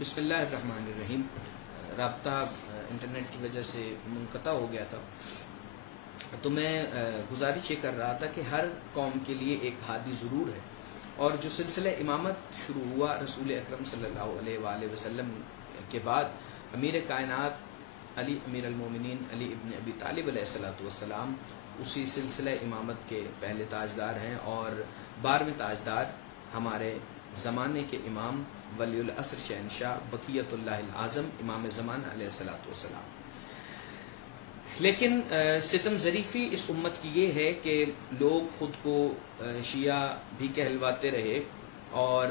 بسم اللہ الرحمن الرحیم۔ رابطہ انٹرنیٹ کی وجہ سے منقطع ہو گیا تھا، تو میں گزارش یہ کر رہا تھا کہ ہر قوم کے لیے ایک ہادی ضرور ہے، اور جو سلسلہ امامت شروع ہوا رسول اکرم صلی اللہ علیہ وآلہ وسلم کے بعد، امیر کائنات علی امیر المومنین علی ابن ابی طالب علیہ السلام اسی سلسلہ امامت کے پہلے تاجدار ہیں، اور 12ویں تاجدار ہمارے زمانے کے امام ولی العصر شہنشاہ بقیت اللہ العظم امام زمانہ علیہ السلام۔ لیکن ستم ظریفی اس امت کی یہ ہے کہ لوگ خود کو شیعہ بھی کہلواتے رہے، اور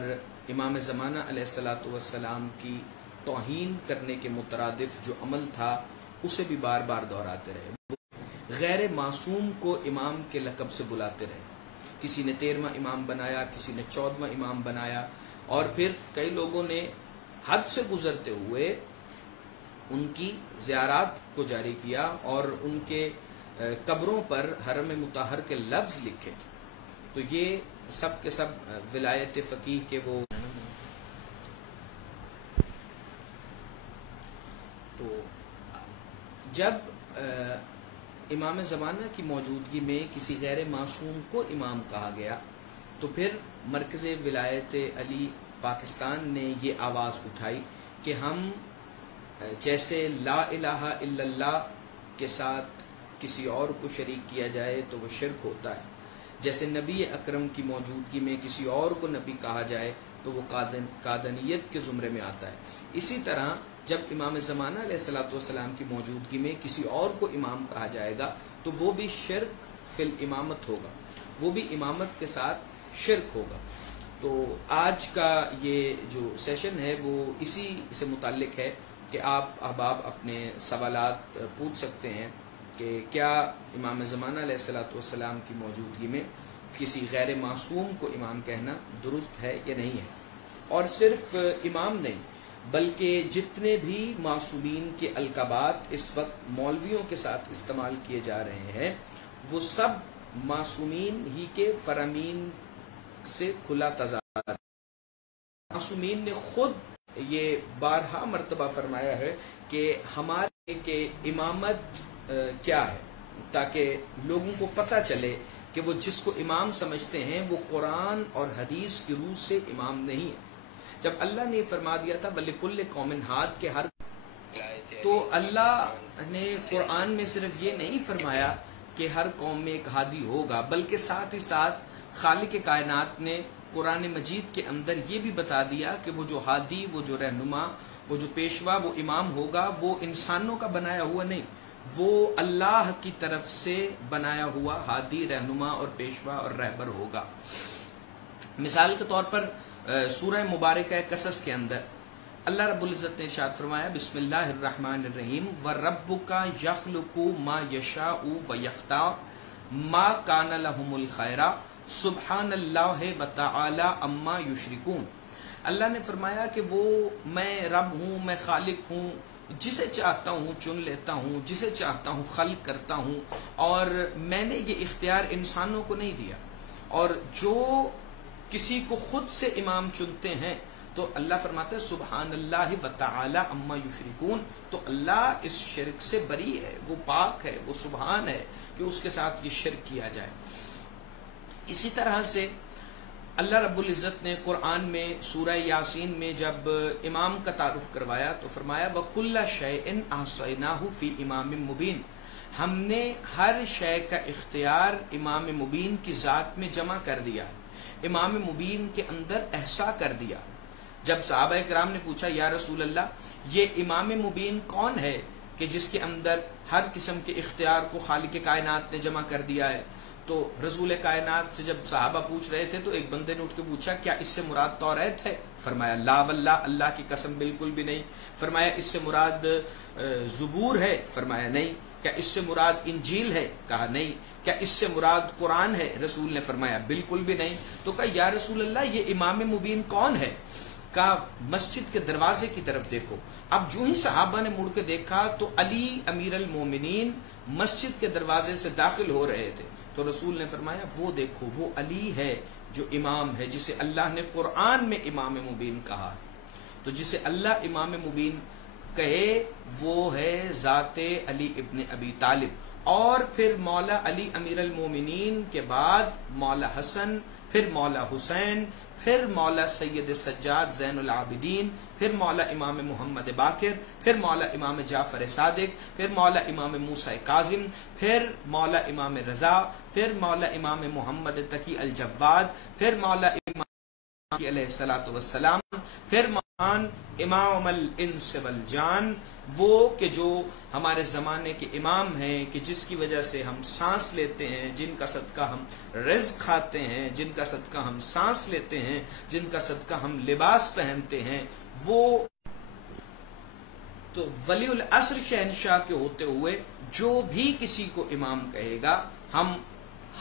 امام زمانہ علیہ السلام کی توہین کرنے کے مترادف جو عمل تھا اسے بھی بار بار دہراتے رہے۔ غیر معصوم کو امام کے لقب سے بلاتے رہے، کسی نے 13واں امام بنایا، کسی نے 14واں امام بنایا، اور پھر کئی لوگوں نے حد سے گزرتے ہوئے ان کی زیارات کو جاری کیا اور ان کے قبروں پر حرم مطہر کے لفظ لکھے۔ تو یہ سب کے سب ولایت فقیہ کے وہ تو جب امام زمانہ کی موجودگی میں کسی غیر معصوم کو امام کہا گیا، تو پھر مرکز ولایت علی پاکستان نے یہ آواز اٹھائی کہ ہم جیسے لا الہ الا اللہ کے ساتھ کسی اور کو شریک کیا جائے تو وہ شرک ہوتا ہے، جیسے نبی اکرم کی موجودگی میں کسی اور کو نبی کہا جائے تو وہ قادنیت کے زمرے میں آتا ہے، اسی طرح جب امام زمانہ علیہ السلام کی موجودگی میں کسی اور کو امام کہا جائے گا تو وہ بھی شرک فی الامامت ہوگا، وہ بھی امامت کے ساتھ شرک ہوگا۔ تو آج کا یہ جو سیشن ہے وہ اسی سے متعلق ہے کہ آپ احباب اپنے سوالات پوچھ سکتے ہیں کہ کیا امام زمانہ علیہ السلام کی موجودگی میں کسی غیر معصوم کو امام کہنا درست ہے یا نہیں ہے۔ اور صرف امام نہیں بلکہ جتنے بھی معصومین کے القابات اس وقت مولویوں کے ساتھ استعمال کیے جا رہے ہیں وہ سب معصومین ہی کے فرامین سے کھلا تضاد۔ معصومین نے خود یہ بارہا مرتبہ فرمایا ہے کہ ہمارے کہ امامت کیا ہے، تاکہ لوگوں کو پتہ چلے کہ وہ جس کو امام سمجھتے ہیں وہ قرآن اور حدیث کی روح سے امام نہیں ہے۔ جب اللہ نے فرما دیا تھا وَلِكُلِّ قَوْمٍ ہَادٍ کے ہر، تو اللہ نے قرآن میں صرف یہ نہیں فرمایا کہ ہر قوم میں ایک ہادی ہوگا، بلکہ ساتھ ہی ساتھ خالق کائنات نے قرآن مجید کے اندر یہ بھی بتا دیا کہ وہ جو ہادی، وہ جو رہنما، وہ جو پیشوا، وہ امام ہوگا، وہ انسانوں کا بنایا ہوا نہیں، وہ اللہ کی طرف سے بنایا ہوا ہادی، رہنما اور پیشوا اور رہبر ہوگا۔ مثال کے طور پر سورہ مبارکہ قصص کے اندر اللہ رب العزت نے ارشاد فرمایا بسم اللہ الرحمن الرحیم وَرَبُّكَ يَخْلُقُ مَا يَشَاءُ وَيَخْتَارُ مَا كَانَ لَهُمُ الْخَيْرَ سبحان اللہ وتعالی عما یشرکون۔ اللہ نے فرمایا کہ وہ میں رب ہوں، میں خالق ہوں، جسے چاہتا ہوں چن لیتا ہوں، جسے چاہتا ہوں خلق کرتا ہوں، اور میں نے یہ اختیار انسانوں کو نہیں دیا۔ اور جو کسی کو خود سے امام چنتے ہیں تو اللہ فرماتا ہے سبحان اللہ وتعالی عما یشرکون، تو اللہ اس شرک سے بری ہے، وہ پاک ہے، وہ سبحان ہے کہ اس کے ساتھ یہ شرک کیا جائے۔ اسی طرح سے اللہ رب العزت نے قرآن میں سورہ یاسین میں جب امام کا تعارف کروایا تو فرمایا وَكُلَّ شَيْءٍ أَحْصَيْنَاهُ فِي إِمَامٍ مُبِينٍ، ہم نے ہر شے کا اختیار امام مبین کی ذات میں جمع کر دیا، امام مبین کے اندر احصا کر دیا۔ جب صحابہ کرام نے پوچھا یا رسول اللہ یہ امام مبین کون ہے کہ جس کے اندر ہر قسم کے اختیار کو خالق کائنات نے جمع کر دیا ہے، تو رسول کائنات سے جب صحابہ پوچھ رہے تھے تو ایک بندے نے اٹھ کے پوچھا کیا اس سے مراد توریت ہے؟ فرمایا لا واللہ، اللہ کی قسم بالکل بھی نہیں۔ فرمایا اس سے مراد زبور ہے؟ فرمایا نہیں۔ کیا اس سے مراد انجیل ہے؟ کہا نہیں۔ کیا اس سے مراد قرآن ہے؟ رسول نے فرمایا بالکل بھی نہیں۔ تو کہا یا رسول اللہ یہ امام مبین کون ہے؟ کہا مسجد کے دروازے کی طرف دیکھو۔ اب جو ہی صحابہ نے مڑ کے دیکھا تو علی امیر المومنین مسجد کے دروازے سے داخل ہو رہے تھے، تو رسول نے فرمایا وہ دیکھو وہ علی ہے جو امام ہے، جسے اللہ نے قرآن میں امام مبین کہا ہے۔ تو جسے اللہ امام مبین کہے وہ ہے ذات علی ابن ابی طالب، اور پھر مولا علی امیر المومنین کے بعد مولا حسن، پھر مولا حسین، پھر مولا سید سجاد زین العابدین، پھر مولا امام محمد باقر، پھر مولا امام جعفر صادق، پھر مولا امام موسیٰ کاظم، پھر مولا امام رضا، پھر مولا امام محمد تقی الجواد، پھر مولا امام علیہ الصلوۃ والسلام، پھر مہان امام الانس والجان، وہ کہ جو ہمارے زمانے کے امام ہیں، کہ جس کی وجہ سے ہم سانس لیتے ہیں، جن کا صدقہ ہم رزق کھاتے ہیں، جن کا صدقہ ہم سانس لیتے ہیں، جن کا صدقہ ہم لباس پہنتے ہیں، وہ تو ولی العصر شہنشاہ کے ہوتے ہوئے جو بھی کسی کو امام کہے گا، ہم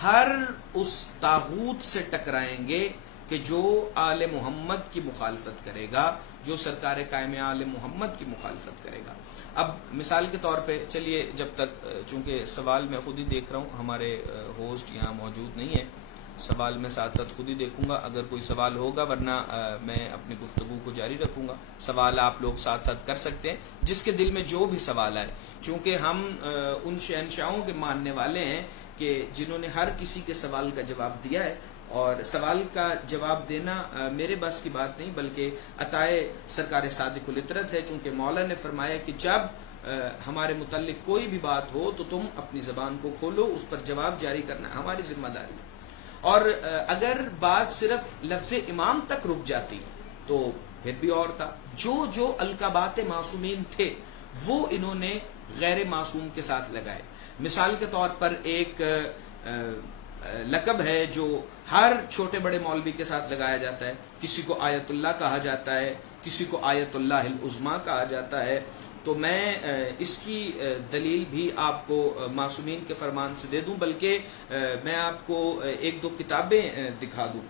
ہر اس طاغوت سے ٹکرائیں گے کہ جو آل محمد کی مخالفت کرے گا، جو سرکار قائم آل محمد کی مخالفت کرے گا۔ اب مثال کے طور پہ چلیے، جب تک چونکہ سوال میں خود ہی دیکھ رہا ہوں، ہمارے ہوسٹ یہاں موجود نہیں ہے، سوال میں ساتھ ساتھ خود ہی دیکھوں گا، اگر کوئی سوال ہوگا، ورنہ میں اپنی گفتگو کو جاری رکھوں گا۔ سوال آپ لوگ ساتھ ساتھ کر سکتے ہیں، جس کے دل میں جو بھی سوال آئے، چونکہ ہم ان شہنشاہوں کے ماننے والے ہیں کہ جنہوں نے ہر کسی کے سوال کا جواب دیا ہے، اور سوال کا جواب دینا میرے بس کی بات نہیں، بلکہ عطائے سرکار صادق العطرت ہے، چونکہ مولا نے فرمایا کہ جب ہمارے متعلق کوئی بھی بات ہو تو تم اپنی زبان کو کھولو، اس پر جواب جاری کرنا ہماری ذمہ داری ہے۔ اور اگر بات صرف لفظ امام تک رک جاتی تو پھر بھی اور تھا، جو القابات معصومین تھے وہ انہوں نے غیر معصوم کے ساتھ لگائے۔ مثال کے طور پر ایک لقب ہے جو ہر چھوٹے بڑے مولوی کے ساتھ لگایا جاتا ہے، کسی کو آیت اللہ کہا جاتا ہے، کسی کو آیت اللہ العظمیٰ کہا جاتا ہے۔ تو میں اس کی دلیل بھی آپ کو معصومین کے فرمان سے دے دوں، بلکہ میں آپ کو ایک دو کتابیں دکھا دوں۔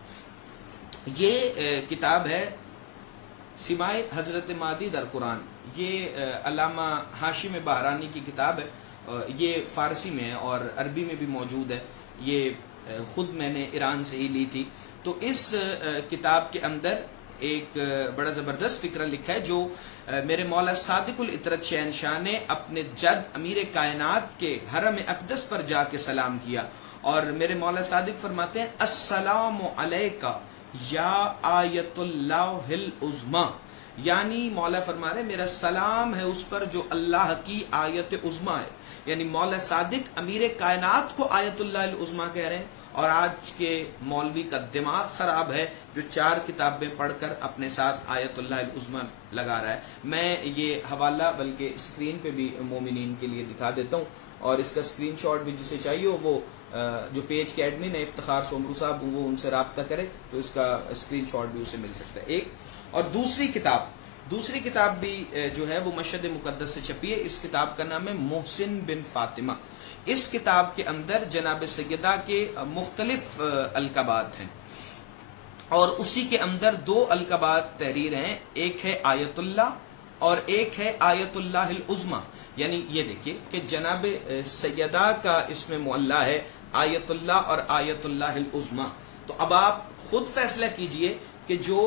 یہ کتاب ہے سماع حضرت مہدی در قرآن، یہ علامہ ہاشم بہرانی کی کتاب ہے، یہ فارسی میں ہے اور عربی میں بھی موجود ہے، یہ خود میں نے ایران سے ہی لی تھی۔ تو اس کتاب کے اندر ایک بڑا زبردست فکرہ لکھا ہے جو میرے مولا صادق العطرت شہنشاہ نے اپنے جد امیر کائنات کے حرم اقدس پر جا کے سلام کیا، اور میرے مولا صادق فرماتے ہیں السلام علیکہ یا آیت اللہ العظمیٰ، یعنی مولا فرما رہے میرا سلام ہے اس پر جو اللہ کی آیت عظمیٰ ہے، یعنی مولا صادق امیر کائنات کو آیت اللہ العظمیٰ کہہ رہے ہیں، اور آج کے مولوی کا دماغ خراب ہے جو 4 کتابیں پڑھ کر اپنے ساتھ آیت اللہ العظمیٰ لگا رہا ہے۔ میں یہ حوالہ بلکہ اسکرین پہ بھی مومنین کے لیے دکھا دیتا ہوں، اور اس کا اسکرین شاٹ بھی جسے چاہیے ہو وہ جو پیج کے ایڈمن ہے افتخار سومرو صاحب، وہ ان سے رابطہ کرے تو اس کا اسکرین شاٹ بھی اسے مل سکتا ہے ایک۔ اور دوسری کتاب بھی جو ہے وہ مشہد مقدس سے چھپی ہے، اس کتاب کا نام ہے محسن بن فاطمہ۔ اس کتاب کے اندر جناب سیدہ کے مختلف القابات ہیں، اور اسی کے اندر 2 القابات تحریر ہیں، ایک ہے آیت اللہ اور ایک ہے آیت اللہ العظمیٰ۔ یعنی یہ دیکھیے کہ جناب سیدہ کا اس میں معلّہ ہے آیت اللہ اور آیت اللہ العظمیٰ۔ تو اب آپ خود فیصلہ کیجئے کہ جو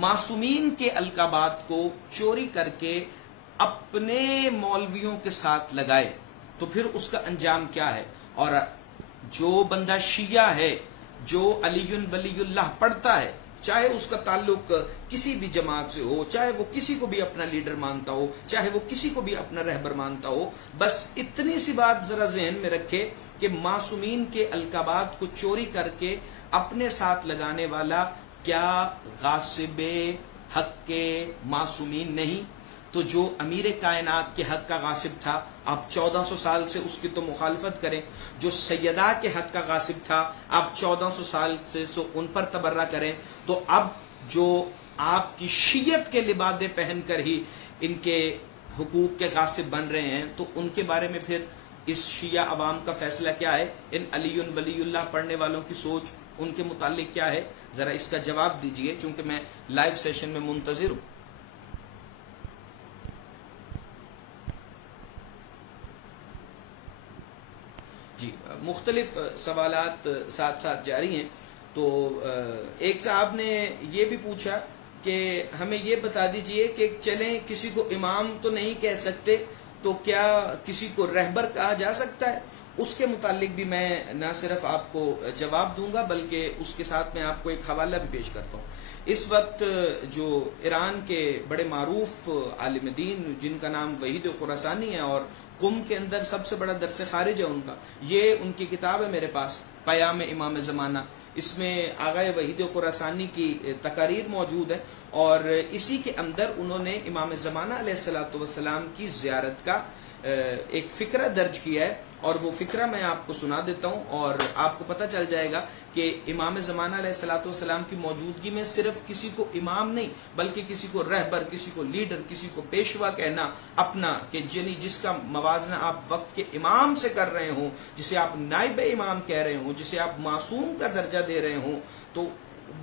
معصومین کے القابات کو چوری کر کے اپنے مولویوں کے ساتھ لگائے تو پھر اس کا انجام کیا ہے۔ اور جو بندہ شیعہ ہے، جو علی ولی اللہ پڑھتا ہے، چاہے اس کا تعلق کسی بھی جماعت سے ہو، چاہے وہ کسی کو بھی اپنا لیڈر مانتا ہو، چاہے وہ کسی کو بھی اپنا رہبر مانتا ہو، بس اتنی سی بات ذرا ذہن میں رکھے کہ معصومین کے القابات کو چوری کر کے اپنے ساتھ لگانے والا کیا غاصب حق کے معصومین نہیں؟ تو جو امیر کائنات کے حق کا غاصب تھا، آپ 1400 سال سے اس کی تو مخالفت کریں، جو سیدہ کے حق کا غاصب تھا آپ 1400 سال سے ان پر تبرہ کریں، تو اب جو آپ کی شیعت کے لبادے پہن کر ہی ان کے حقوق کے غاصب بن رہے ہیں، تو ان کے بارے میں پھر اس شیعہ عوام کا فیصلہ کیا ہے؟ ان علی ولی اللہ پڑھنے والوں کی سوچ ان کے متعلق کیا ہے؟ ذرا اس کا جواب دیجئے، چونکہ میں لائیو سیشن میں منتظر ہوں۔ جی، مختلف سوالات ساتھ ساتھ جاری ہیں۔ تو ایک صاحب نے یہ بھی پوچھا کہ ہمیں یہ بتا دیجئے کہ چلیں کسی کو امام تو نہیں کہہ سکتے تو کیا کسی کو رہبر کہا جا سکتا ہے؟ اس کے متعلق بھی میں نہ صرف آپ کو جواب دوں گا بلکہ اس کے ساتھ میں آپ کو ایک حوالہ بھی پیش کرتا ہوں۔ اس وقت جو ایران کے بڑے معروف عالم دین جن کا نام وحید خراسانی ہے اور قم کے اندر سب سے بڑا درس خارج ہے ان کا، یہ ان کی کتاب ہے میرے پاس، پیام امام زمانہ۔ اس میں آغا وحید خراسانی کی تقاریر موجود ہے اور اسی کے اندر انہوں نے امام زمانہ علیہ السلام کی زیارت کا ایک فقرہ درج کیا ہے، اور وہ فقرہ میں آپ کو سنا دیتا ہوں اور آپ کو پتہ چل جائے گا کہ امام زمانہ علیہ السلام کی موجودگی میں صرف کسی کو امام نہیں بلکہ کسی کو رہبر، کسی کو لیڈر، کسی کو پیشوا کہنا اپنا، کہ جس کا موازنہ آپ وقت کے امام سے کر رہے ہوں، جسے آپ نائب امام کہہ رہے ہوں، جسے آپ معصوم کا درجہ دے رہے ہوں، تو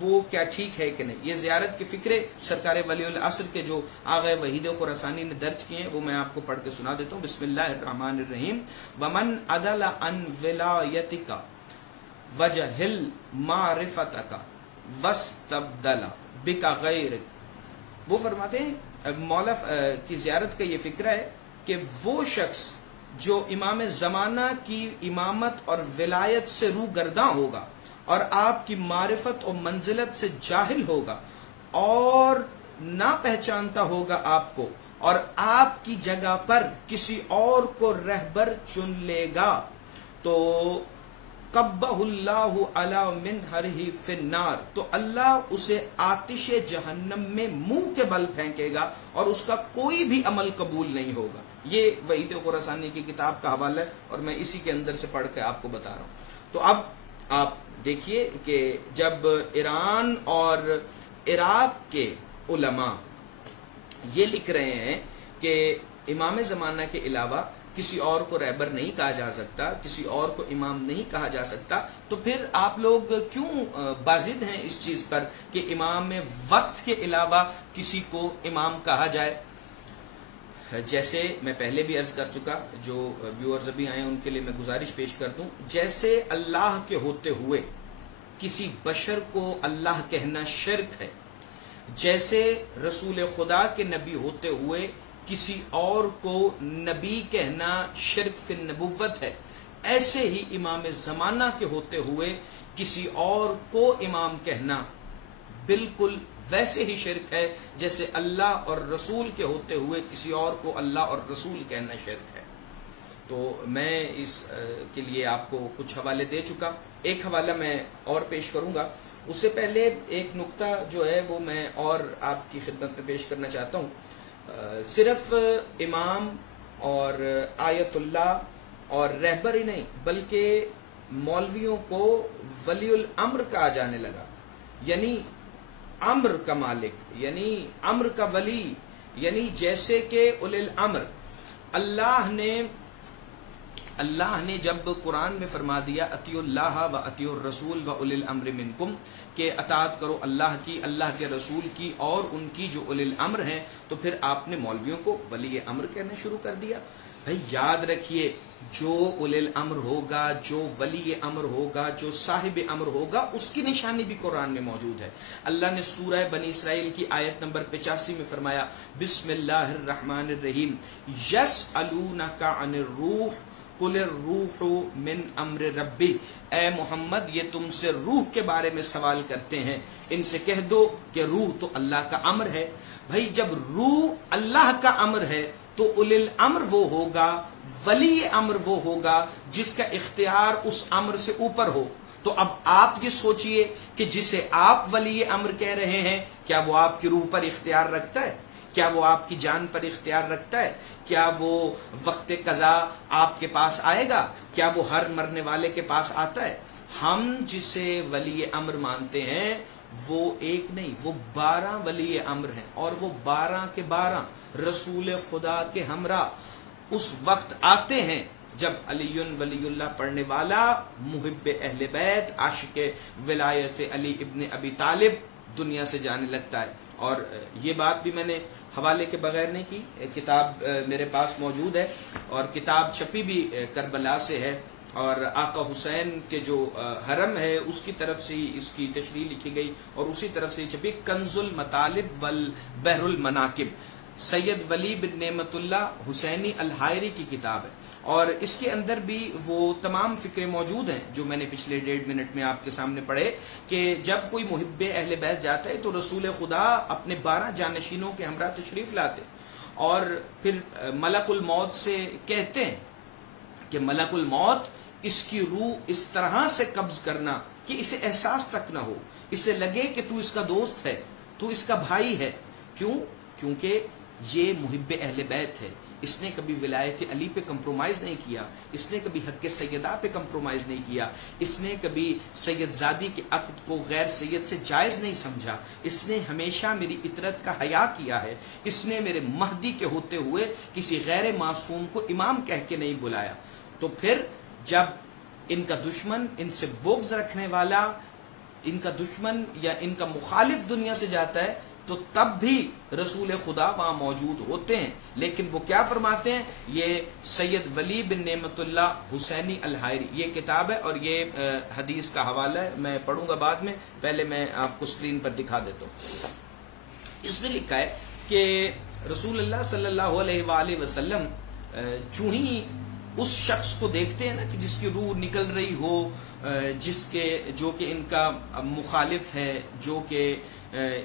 وہ کیا ٹھیک ہے کہ نہیں؟ یہ زیارت کے فکرے سرکار ولی العصر کے جو آغا وحید خراسانی نے درج کیے ہیں وہ میں آپ کو پڑھ کے سنا دیتا ہوں۔ بسم اللہ الرحمن الرحیم۔ ومن عدل عن ولایتک وجہل معرفتک واستبدل بک غیرک۔ وہ فرماتے ہیں مولا کی زیارت کا یہ فکرہ ہے کہ وہ شخص جو امام زمانہ کی امامت اور ولایت سے روگرداں ہوگا اور آپ کی معرفت اور منزلت سے جاہل ہوگا اور نہ پہچانتا ہوگا آپ کو، اور آپ کی جگہ پر کسی اور کو رہبر چن لے گا، تو قبہ اللہ علی منہرہ فی النار، تو اللہ اسے آتش جہنم میں منہ کے بل پھینکے گا اور اس کا کوئی بھی عمل قبول نہیں ہوگا۔ یہ وحید خراسانی کی کتاب کا حوالہ ہے اور میں اسی کے اندر سے پڑھ کے آپ کو بتا رہا ہوں۔ تو اب آپ دیکھیے کہ جب ایران اور عراق کے علماء یہ لکھ رہے ہیں کہ امام زمانہ کے علاوہ کسی اور کو رہبر نہیں کہا جا سکتا، کسی اور کو امام نہیں کہا جا سکتا، تو پھر آپ لوگ کیوں بازد ہیں اس چیز پر کہ امام وقت کے علاوہ کسی کو امام کہا جائے؟ جیسے میں پہلے بھی عرض کر چکا، جو ویورز ابھی آئے ہیں ان کے لیے میں گزارش پیش کر دوں، جیسے اللہ کے ہوتے ہوئے کسی بشر کو اللہ کہنا شرک ہے، جیسے رسول خدا کے نبی ہوتے ہوئے کسی اور کو نبی کہنا شرک فی النبوت ہے، ایسے ہی امام زمانہ کے ہوتے ہوئے کسی اور کو امام کہنا بالکل ویسے ہی شرک ہے جیسے اللہ اور رسول کے ہوتے ہوئے کسی اور کو اللہ اور رسول کہنا شرک ہے۔ تو میں اس کے لیے آپ کو کچھ حوالے دے چکا، ایک حوالہ میں اور پیش کروں گا۔ اس سے پہلے ایک نقطہ جو ہے وہ میں اور آپ کی خدمت میں پیش کرنا چاہتا ہوں۔ صرف امام اور آیت اللہ اور رہبر ہی نہیں بلکہ مولویوں کو ولی الامر کہا جانے لگا، یعنی امر کا مالک، یعنی امر کا ولی، یعنی جیسے کہ اولی الامر۔ اللہ نے جب قرآن میں فرما دیا اطیعوا اللہ و اطیعوا الرسول و اولی الامر منکم، کہ اطاعت کرو اللہ کی، اللہ کے رسول کی اور ان کی جو اولی الامر ہیں، تو پھر آپ نے مولویوں کو ولی امر کہنا شروع کر دیا۔ بھائی یاد رکھیے، جو اولی الامر ہوگا، جو ولی امر ہوگا، جو صاحب امر ہوگا، اس کی نشانی بھی قرآن میں موجود ہے۔ اللہ نے سورہ بنی اسرائیل کی آیت نمبر 85 میں فرمایا بسم اللہ الرحمن الرحیم یسألونک عن الروح قل الروح من امر ربی، اے محمد یہ تم سے روح کے بارے میں سوال کرتے ہیں، ان سے کہہ دو کہ روح تو اللہ کا امر ہے۔ بھائی جب روح اللہ کا امر ہے تو اولی الامر وہ ہوگا، ولی امر وہ ہوگا جس کا اختیار اس امر سے اوپر ہو۔ تو اب آپ یہ سوچئے کہ جسے آپ ولی امر کہہ رہے ہیں، کیا وہ آپ کی روح پر اختیار رکھتا ہے؟ کیا وہ آپ کی جان پر اختیار رکھتا ہے؟ کیا وہ وقت قضا آپ کے پاس آئے گا؟ کیا وہ ہر مرنے والے کے پاس آتا ہے؟ ہم جسے ولی امر مانتے ہیں وہ ایک نہیں، وہ 12 ولی امر ہیں، اور وہ 12 کے 12 رسول خدا کے ہمراہ اس وقت آتے ہیں جب علی ولی اللہ پڑھنے والا، محب اہل بیت، عاشق ولایت علی ابن ابی طالب دنیا سے جانے لگتا ہے۔ اور یہ بات بھی میں نے حوالے کے بغیر نہیں کی، کتاب میرے پاس موجود ہے اور کتاب چھپی بھی کربلا سے ہے، اور آقا حسین کے جو حرم ہے اس کی طرف سے اس کی تشریح لکھی گئی، اور اسی طرف سے چھپی کنز المطالب والبحر المناقب، سید ولی بن نعمت اللہ حسینی الحائری کی کتاب ہے، اور اس کے اندر بھی وہ تمام فکرے موجود ہیں جو میں نے پچھلے 1.5 منٹ میں آپ کے سامنے پڑھے، کہ جب کوئی محب اہل بیت جاتا ہے تو رسول خدا اپنے 12 جانشینوں کے ہمراہ تشریف لاتے، اور پھر ملک الموت سے کہتے ہیں کہ ملک الموت اس کی روح اس طرح سے قبض کرنا کہ اسے احساس تک نہ ہو، اسے لگے کہ تو اس کا دوست ہے، تو اس کا بھائی ہے۔ کیوں؟ کیونکہ یہ محب اہل بیت ہے، اس نے کبھی ولایت علی پہ کمپرومائز نہیں کیا، اس نے کبھی حق سیدہ پہ کمپرومائز نہیں کیا، اس نے کبھی سید زادی کے عقد کو غیر سید سے جائز نہیں سمجھا، اس نے ہمیشہ میری اطرت کا حیا کیا ہے، اس نے میرے مہدی کے ہوتے ہوئے کسی غیر معصوم کو امام کہہ کے نہیں بلایا۔ تو پھر جب ان کا دشمن، ان سے بغض رکھنے والا، ان کا دشمن یا ان کا مخالف دنیا سے جاتا ہے تو تب بھی رسول خدا وہاں موجود ہوتے ہیں، لیکن وہ کیا فرماتے ہیں؟ یہ سید ولی بن نعمت اللہ حسینی الحائری، یہ کتاب ہے اور یہ حدیث کا حوالہ ہے، میں پڑھوں گا بعد میں، پہلے میں آپ کو سکرین پر دکھا دیتا ہوں۔ اس میں لکھا ہے کہ رسول اللہ صلی اللہ علیہ وآلہ وسلم جو ہی اس شخص کو دیکھتے ہیں نا کہ جس کی روح نکل رہی ہو، جو کہ ان کا مخالف ہے، جو کہ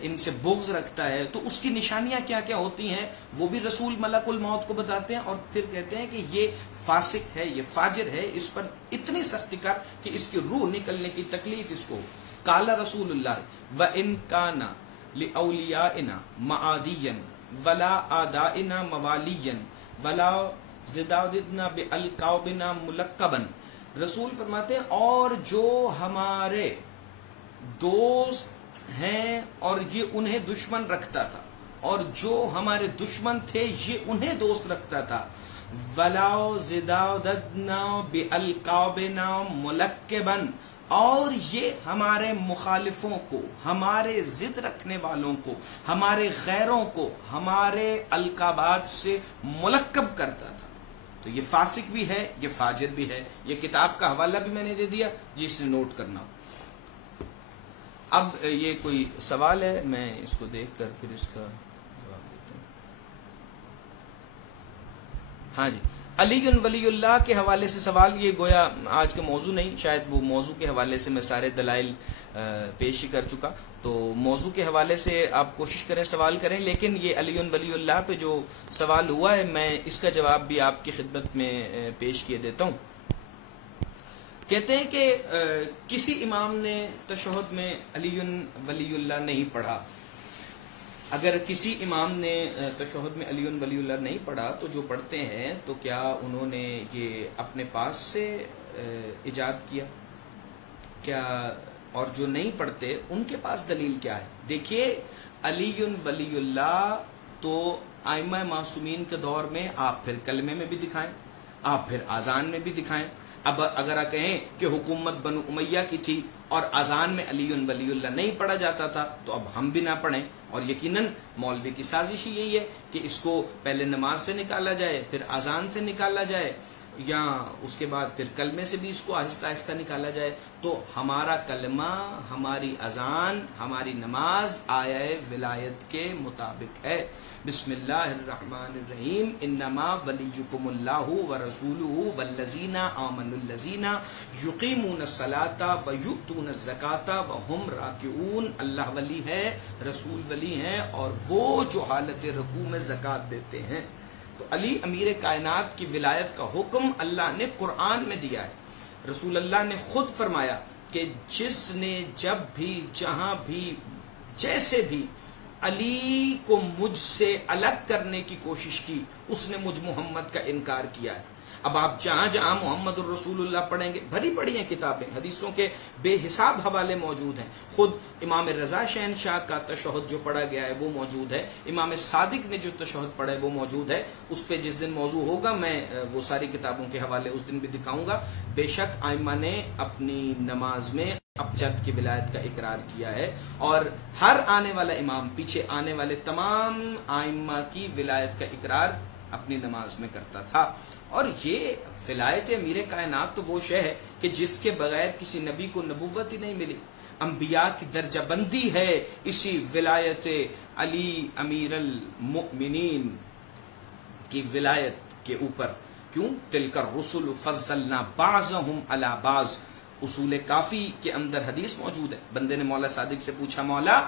ان سے بغض رکھتا ہے، تو اس کی نشانیاں کیا کیا ہوتی ہیں وہ بھی رسول ملک الموت کو بتاتے ہیں، اور پھر کہتے ہیں کہ یہ فاسق ہے، یہ فاجر ہے، اس پر اتنی سختی کر کہ اس کی روح نکلنے کی تکلیف اس کو۔ قال رسول اللہ وَإِن كَانَ لِأَوْلِيَائِنَا مَعَادِيًا وَلَا آدَائِنَا مَوَالِيًا وَلَا زِدَادِدْنَا بِأَلْقَابِنَا مُلَقَّبًا۔ رسول فرماتے ہیں اور جو ہمارے دوست ہیں اور یہ انہیں دشمن رکھتا تھا، اور جو ہمارے دشمن تھے یہ انہیں دوست رکھتا تھا، وَلَا زِدَادِدْنَا بِأَلْقَابِنَا مُلَقَّبًا، اور یہ ہمارے مخالفوں کو، ہمارے ضد رکھنے والوں کو، ہمارے غیروں کو ہمارے القابات سے ملقب کرتا تھا۔ تو یہ فاسق بھی ہے، یہ فاجر بھی ہے۔ یہ کتاب کا حوالہ بھی میں نے دے دیا جس نے نوٹ کرنا۔ اب یہ کوئی سوال ہے، میں اس کو دیکھ کر پھر اس کا جواب دیتا ہوں۔ ہاں جی، علی ولی اللہ کے حوالے سے سوال، یہ گویا آج کا موضوع نہیں، شاید وہ موضوع کے حوالے سے میں سارے دلائل پیش ہی کر چکا، تو موضوع کے حوالے سے آپ کوشش کریں سوال کریں، لیکن یہ علی ولی اللہ پہ جو سوال ہوا ہے میں اس کا جواب بھی آپ کی خدمت میں پیش کیے دیتا ہوں۔ کہتے ہیں کہ کسی امام نے تشہد میں علی ولی اللہ نہیں پڑھا۔ اگر کسی امام نے تشہد میں علی ولی اللہ نہیں پڑھا تو جو پڑھتے ہیں تو کیا انہوں نے یہ اپنے پاس سے ایجاد کیا کیا؟ اور جو نہیں پڑھتے ان کے پاس دلیل کیا ہے؟ دیکھیے، علی ولی اللہ تو ائمہ معصومین کے دور میں آپ پھر کلمے میں بھی دکھائیں، آپ پھر اذان میں بھی دکھائیں۔ اب اگر آپ کہیں کہ حکومت بنو امیہ کی تھی اور اذان میں علی ولی اللہ نہیں پڑھا جاتا تھا تو اب ہم بھی نہ پڑھیں، اور یقیناً مولوی کی سازش ہی یہی ہے کہ اس کو پہلے نماز سے نکالا جائے، پھر اذان سے نکالا جائے، یا اس کے بعد پھر کلمے سے بھی اس کو آہستہ آہستہ نکالا جائے۔ تو ہمارا کلمہ، ہماری اذان، ہماری نماز آیہ ولایت کے مطابق ہے۔ بسم اللہ الرحمن الرحیم، انما ولیکم اللہ ورسولہ والذین آمنوا الذین یقیمون الصلاۃ ویؤتون الزکاۃ وہم راکعون۔ اللہ ولی ہے، رسول ولی ہیں، اور وہ جو حالت رکوع میں زکوٰۃ دیتے ہیں۔ تو علی امیر کائنات کی ولایت کا حکم اللہ نے قرآن میں دیا ہے۔ رسول اللہ نے خود فرمایا کہ جس نے جب بھی، جہاں بھی، جیسے بھی علی کو مجھ سے الگ کرنے کی کوشش کی، اس نے مجھ محمد کا انکار کیا ہے۔ اب آپ جہاں جہاں محمد الرسول اللہ پڑھیں گے، بھری پڑھی ہیں کتابیں، حدیثوں کے بے حساب حوالے موجود ہیں۔ خود امام رضا شہنشاہ کا تشہد جو پڑھا گیا ہے وہ موجود ہے، امام صادق نے جو تشہد پڑھا ہے وہ موجود ہے۔ اس پہ جس دن موضوع ہوگا میں وہ ساری کتابوں کے حوالے اس دن بھی دکھاؤں گا۔ بے شک ائمہ نے اپنی نماز میں ابجد کی ولایت کا اقرار کیا ہے، اور ہر آنے والا امام پیچھے آنے والے تمام ائمہ کی ولایت کا اقرار اپنی نماز میں کرتا تھا۔ اور یہ ولایت امیر کائنات تو وہ شے ہے کہ جس کے بغیر کسی نبی کو نبوت ہی نہیں ملی. انبیاء کی درجہ بندی ہے اسی ولایت علی امیر المؤمنین کی ولایت کے اوپر. کیوں؟ تلک الرسل فضلنا بعضهم علی بعض. اصول کافی کے اندر حدیث موجود ہے. بندے نے مولا صادق سے پوچھا، مولا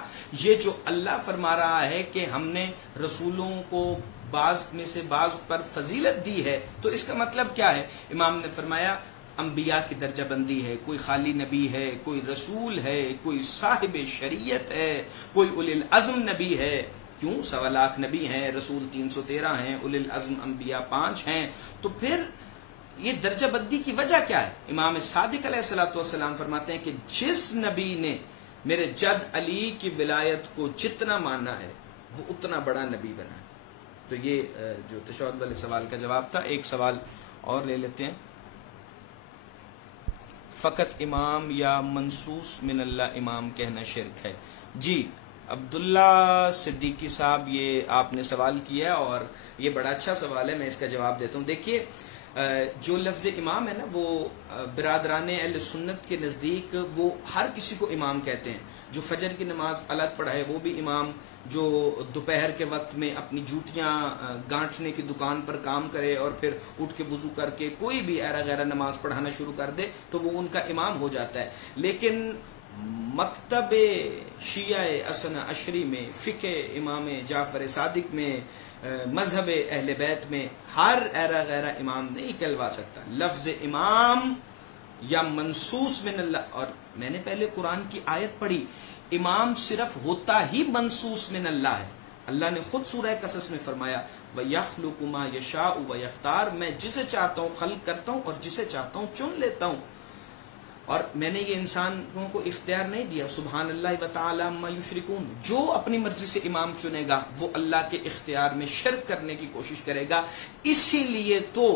یہ جو اللہ فرما رہا ہے کہ ہم نے رسولوں کو بعض میں سے بعض پر فضیلت دی ہے، تو اس کا مطلب کیا ہے؟ امام نے فرمایا انبیاء کی درجہ بندی ہے. کوئی خالی نبی ہے، کوئی رسول ہے، کوئی صاحب شریعت ہے، کوئی اولی العزم نبی ہے. کیوں؟ 1.25 لاکھ نبی ہیں، رسول 313 ہیں، اولی العزم انبیاء 5 ہیں. تو پھر یہ درجہ بندی کی وجہ کیا ہے؟ امام صادق علیہ الصلوۃ والسلام فرماتے ہیں کہ جس نبی نے میرے جد علی کی ولایت کو جتنا مانا ہے وہ اتنا بڑا نبی بنا ہے. تو یہ جو تشہد والے سوال کا جواب تھا. ایک سوال اور لے لیتے ہیں. فقط امام یا منصوص من اللہ امام کہنا شرک ہے؟ جی عبداللہ صدیقی صاحب، یہ آپ نے سوال کیا ہے اور یہ بڑا اچھا سوال ہے. میں اس کا جواب دیتا ہوں. دیکھیے جو لفظ امام ہے نا، وہ برادران اہل سنت کے نزدیک وہ ہر کسی کو امام کہتے ہیں. جو فجر کی نماز الگ پڑھائے وہ بھی امام، جو دوپہر کے وقت میں اپنی جوتیاں گانٹھنے کی دکان پر کام کرے اور پھر اٹھ کے وضو کر کے کوئی بھی ایرا غیرہ نماز پڑھانا شروع کر دے تو وہ ان کا امام ہو جاتا ہے. لیکن مکتب شیعہ اثنا عشری میں، فقہ امام جعفر صادق میں، مذہب اہل بیت میں ہر ایرا غیرہ امام نہیں کہلوا سکتا. لفظ امام یا منصوص من اللہ، اور میں نے پہلے قرآن کی آیت پڑھی، امام صرف ہوتا ہی منصوص من اللہ ہے. اللہ نے خود سورہ قصص میں فرمایا وَيَخْلُقُ مَا يَشَاءُ وَيَخْتَارُ، میں جسے چاہتا ہوں خلق کرتا ہوں اور جسے چاہتا ہوں چن لیتا ہوں. اور میں نے یہ انسانوں کو اختیار نہیں دیا. سبحان اللہ وتعالی عما یشرکون. جو اپنی مرضی سے امام چنے گا وہ اللہ کے اختیار میں شرک کرنے کی کوشش کرے گا. اسی لیے تو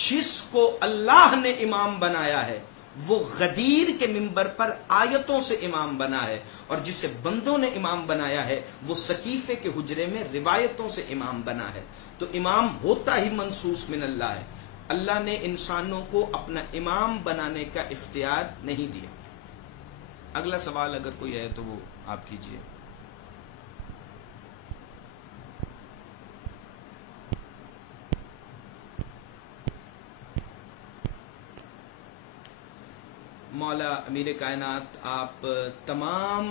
جس کو اللہ نے امام بنایا ہے وہ غدیر کے منبر پر آیتوں سے امام بنا ہے، اور جسے بندوں نے امام بنایا ہے وہ سقیفے کے حجرے میں روایتوں سے امام بنا ہے. تو امام ہوتا ہی منصوص من اللہ ہے. اللہ نے انسانوں کو اپنا امام بنانے کا اختیار نہیں دیا. اگلا سوال اگر کوئی ہے تو وہ آپ کیجئے. مولا امیر کائنات آپ تمام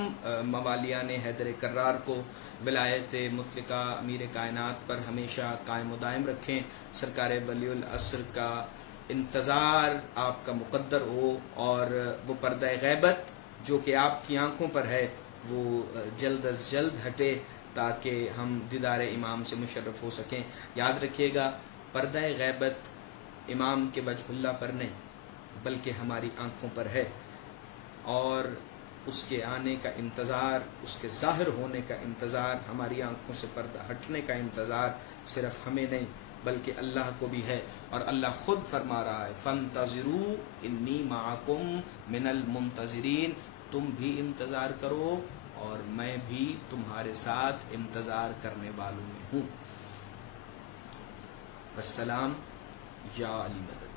موالیان حیدر کرار کو ولایت مطلقہ امیر کائنات پر ہمیشہ قائم و دائم رکھیں. سرکار ولی العصر کا انتظار آپ کا مقدر ہو، اور وہ پردہ غیبت جو کہ آپ کی آنکھوں پر ہے وہ جلد از جلد ہٹے تاکہ ہم دیدار امام سے مشرف ہو سکیں. یاد رکھیے گا، پردہ غیبت امام کے وجہ اللہ پر نہیں بلکہ ہماری آنکھوں پر ہے، اور اس کے آنے کا انتظار، اس کے ظاہر ہونے کا انتظار، ہماری آنکھوں سے پردہ ہٹنے کا انتظار صرف ہمیں نہیں بلکہ اللہ کو بھی ہے. اور اللہ خود فرما رہا ہے فانتظروا انی معکم من المنتظرین. تم بھی انتظار کرو اور میں بھی تمہارے ساتھ انتظار کرنے والوں میں ہوں. السلام یا علی مدد.